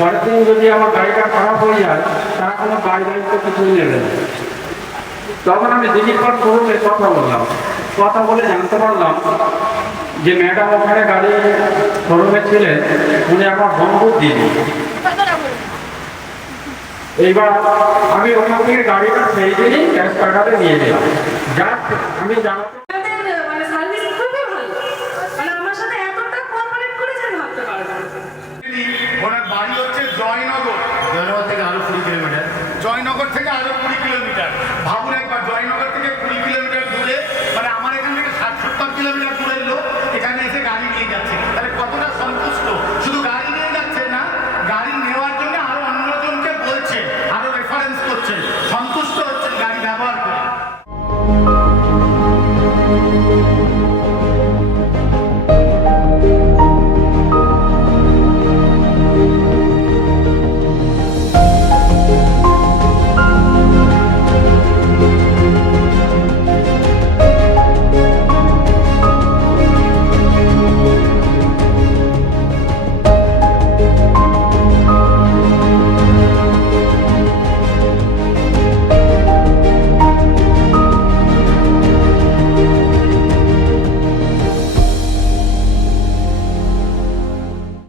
পরের দিন যদি আমার গাড়িটা খারাপ হয়ে যায়, তারা কোনো দায় দায়িত্ব কিছুই নেবে না। তখন আমি দিলীপর শোরুমে কথা বলে জানতে পারলাম যে ম্যাডাম ওখানে গাড়ি শোরুমে ছিলেন, উনি আমার বন্ধুর দিদি। এইবার আমি ওখান থেকে গাড়িটা সেই দিনই ক্যাশ কাটাতে নিয়ে গেলাম। যাক আমি জানাতে